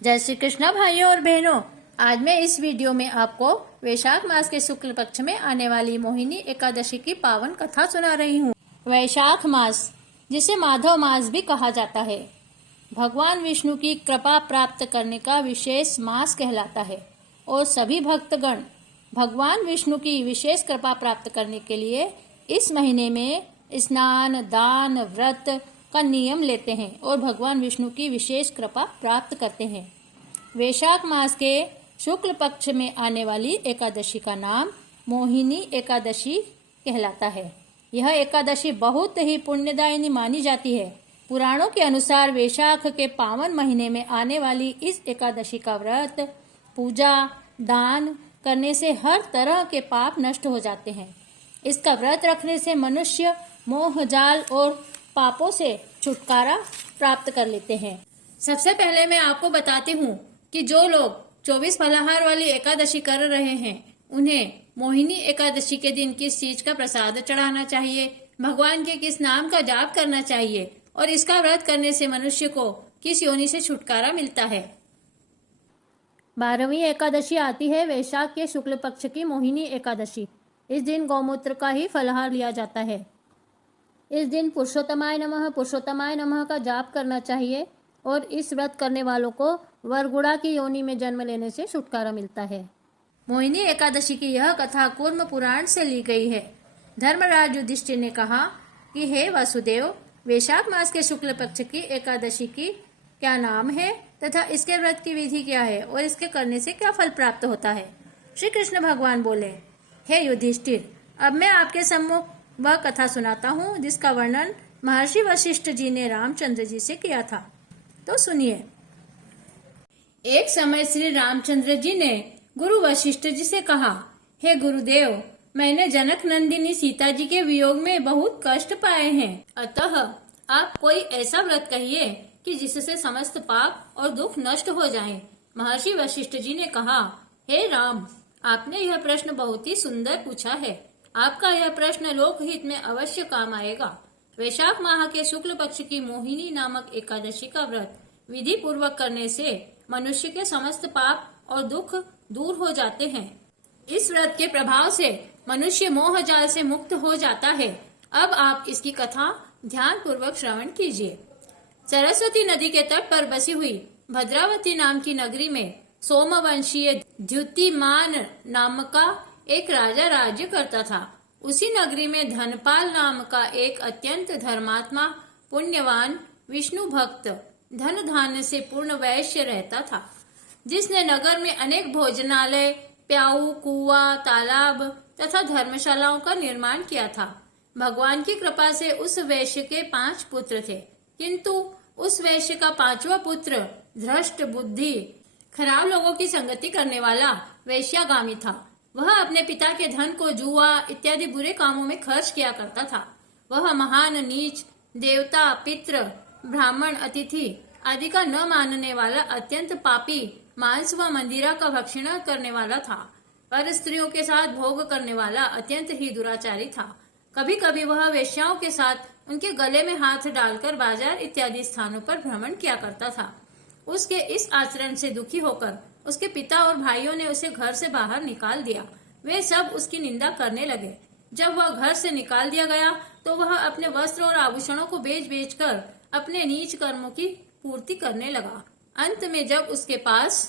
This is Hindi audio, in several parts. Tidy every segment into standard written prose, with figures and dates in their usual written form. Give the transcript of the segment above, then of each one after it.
जय श्री कृष्ण भाइयों और बहनों। आज मैं इस वीडियो में आपको वैशाख मास के शुक्ल पक्ष में आने वाली मोहिनी एकादशी की पावन कथा सुना रही हूँ। वैशाख मास, जिसे माधव मास भी कहा जाता है, भगवान विष्णु की कृपा प्राप्त करने का विशेष मास कहलाता है और सभी भक्तगण भगवान विष्णु की विशेष कृपा प्राप्त करने के लिए इस महीने में स्नान, दान, व्रत का नियम लेते हैं और भगवान विष्णु की विशेष कृपा प्राप्त करते हैं। वैशाख मास के शुक्ल पक्ष में आने वाली एकादशी का नाम मोहिनी एकादशी कहलाता है। यह एकादशी बहुत ही पुण्यदायिनी मानी जाती है। पुराणों के अनुसार वैशाख के पावन महीने में आने वाली इस एकादशी का व्रत, पूजा, दान करने से हर तरह के पाप नष्ट हो जाते हैं। इसका व्रत रखने से मनुष्य मोह जाल और पापों से छुटकारा प्राप्त कर लेते हैं। सबसे पहले मैं आपको बताती हूँ कि जो लोग 24 फलाहार वाली एकादशी कर रहे हैं, उन्हें मोहिनी एकादशी के दिन किस चीज का प्रसाद चढ़ाना चाहिए, भगवान के किस नाम का जाप करना चाहिए और इसका व्रत करने से मनुष्य को किस योनि से छुटकारा मिलता है। 12वीं एकादशी आती है वैशाख के शुक्ल पक्ष की मोहिनी एकादशी। इस दिन गौमूत्र का ही फलाहार लिया जाता है। इस दिन पुरुषोत्तमाय नमः का जाप करना चाहिए और इस व्रत करने वालों को वरगुड़ा की योनि में जन्म लेने से छुटकारा मिलता है। मोहिनी एकादशी की यह कथा कूर्म पुराण से ली गई है। धर्मराज युधिष्ठिर ने कहा कि हे वसुदेव, वैशाख मास के शुक्ल पक्ष की एकादशी की क्या नाम है तथा इसके व्रत की विधि क्या है और इसके करने से क्या फल प्राप्त होता है। श्री कृष्ण भगवान बोले, हे युधिष्ठिर, अब मैं आपके सम्मुख वह कथा सुनाता हूँ जिसका वर्णन महर्षि वशिष्ठ जी ने रामचंद्र जी से किया था। तो सुनिए। एक समय श्री रामचंद्र जी ने गुरु वशिष्ठ जी से कहा, हे गुरुदेव, मैंने जनक नंदिनी सीता जी के वियोग में बहुत कष्ट पाए हैं, अतः आप कोई ऐसा व्रत कहिए कि जिससे समस्त पाप और दुख नष्ट हो जाएं। महर्षि वशिष्ठ जी ने कहा, हे राम, आपने यह प्रश्न बहुत ही सुंदर पूछा है। आपका यह प्रश्न लोकहित में अवश्य काम आएगा। वैशाख माह के शुक्ल पक्ष की मोहिनी नामक एकादशी का व्रत विधि पूर्वक करने से मनुष्य के समस्त पाप और दुख दूर हो जाते हैं। इस व्रत के प्रभाव से मनुष्य मोह जाल से मुक्त हो जाता है। अब आप इसकी कथा ध्यान पूर्वक श्रवण कीजिए। सरस्वती नदी के तट पर बसी हुई भद्रावती नाम की नगरी में सोमवंशीय द्युतिमान नाम का एक राजा राज्य करता था। उसी नगरी में धनपाल नाम का एक अत्यंत धर्मात्मा, पुण्यवान, विष्णु भक्त, धन धान्य से पूर्ण वैश्य रहता था, जिसने नगर में अनेक भोजनालय, प्याऊ, कुआं, तालाब तथा धर्मशालाओं का निर्माण किया था। भगवान की कृपा से उस वैश्य के 5 पुत्र थे, किंतु उस वैश्य का 5वां पुत्र भ्रष्ट बुद्धि, खराब लोगों की संगति करने वाला वैश्यागामी था। वह अपने पिता के धन को जुआ इत्यादि बुरे कामों में खर्च किया करता था। वह महान नीच, देवता, पितृ, ब्राह्मण, अतिथि आदि का न मानने वाला, अत्यंत पापी, मांस व मंदिरा का भक्षण करने वाला था। पर स्त्रियों के साथ भोग करने वाला अत्यंत ही दुराचारी था। कभी कभी वह वेश्याओं के साथ उनके गले में हाथ डालकर बाजार इत्यादि स्थानों पर भ्रमण किया करता था। उसके इस आचरण से दुखी होकर उसके पिता और भाइयों ने उसे घर से बाहर निकाल दिया। वे सब उसकी निंदा करने लगे। जब वह घर से निकाल दिया गया तो वह अपने वस्त्र और आभूषणों को बेच बेच कर अपने नीच कर्मों की पूर्ति करने लगा। अंत में जब उसके पास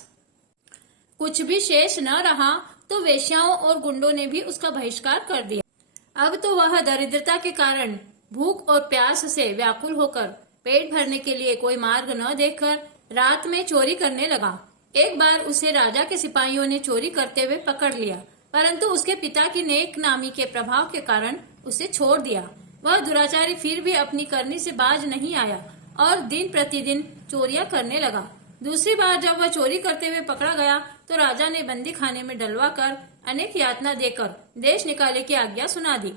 कुछ भी शेष न रहा तो वेश्याओं और गुंडों ने भी उसका बहिष्कार कर दिया। अब तो वह दरिद्रता के कारण भूख और प्यास से व्याकुल होकर पेट भरने के लिए कोई मार्ग न देखकर रात में चोरी करने लगा। एक बार उसे राजा के सिपाहियों ने चोरी करते हुए पकड़ लिया, परंतु उसके पिता की नेक नामी के प्रभाव के कारण उसे छोड़ दिया। वह दुराचारी फिर भी अपनी करनी से बाज नहीं आया और दिन प्रतिदिन चोरियां करने लगा। दूसरी बार जब वह चोरी करते हुए पकड़ा गया तो राजा ने बंदी खाने में डलवा कर अनेक यातना देकर देश निकाले की आज्ञा सुना दी।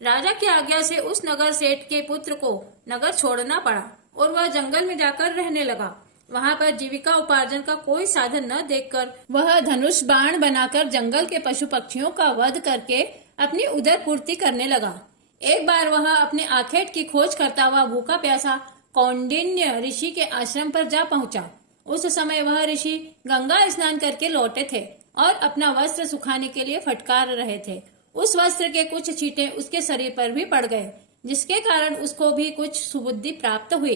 राजा की आज्ञा से उस नगर सेठ के पुत्र को नगर छोड़ना पड़ा और वह जंगल में जाकर रहने लगा। वहां पर जीविका उपार्जन का कोई साधन न देखकर वह धनुष बाण बनाकर जंगल के पशु पक्षियों का वध करके अपनी उदर पूर्ति करने लगा। एक बार वह अपने आखेट की खोज करता हुआ भूखा प्यासा कौंडिन्य ऋषि के आश्रम पर जा पहुंचा। उस समय वह ऋषि गंगा स्नान करके लौटे थे और अपना वस्त्र सुखाने के लिए फटकार रहे थे। उस वस्त्र के कुछ छींटे उसके शरीर पर भी पड़ गए, जिसके कारण उसको भी कुछ सुबुद्धि प्राप्त हुई।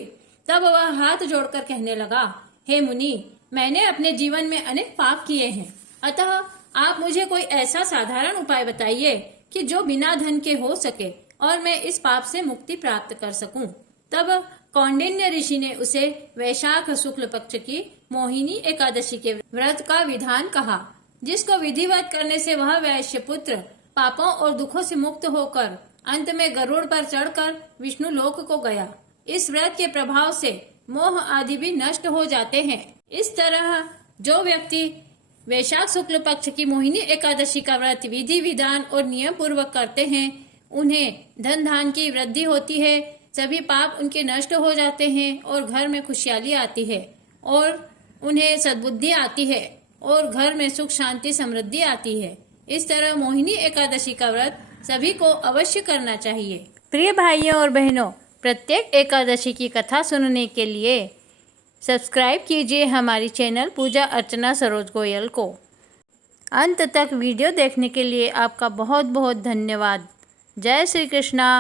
तब वह हाथ जोड़कर कहने लगा, हे मुनि, मैंने अपने जीवन में अनेक पाप किए हैं, अतः आप मुझे कोई ऐसा साधारण उपाय बताइए कि जो बिना धन के हो सके और मैं इस पाप से मुक्ति प्राप्त कर सकूं। तब कौंडिन्य ऋषि ने उसे वैशाख शुक्ल पक्ष की मोहिनी एकादशी के व्रत का विधान कहा, जिसको विधिवत करने से वह वैश्य पुत्र पापों और दुखों से मुक्त होकर अंत में गरुड़ पर चढ़कर विष्णु लोक को गया। इस व्रत के प्रभाव से मोह आदि भी नष्ट हो जाते हैं। इस तरह जो व्यक्ति वैशाख शुक्ल पक्ष की मोहिनी एकादशी का व्रत विधि विधान और नियम पूर्वक करते हैं, उन्हें धन धान की वृद्धि होती है, सभी पाप उनके नष्ट हो जाते हैं और घर में खुशहाली आती है और उन्हें सद्बुद्धि आती है और घर में सुख शांति समृद्धि आती है। इस तरह मोहिनी एकादशी का व्रत सभी को अवश्य करना चाहिए। प्रिय भाइयों और बहनों, प्रत्येक एकादशी की कथा सुनने के लिए सब्सक्राइब कीजिए हमारी चैनल पूजा अर्चना सरोज गोयल को। अंत तक वीडियो देखने के लिए आपका बहुत बहुत धन्यवाद। जय श्री कृष्णा।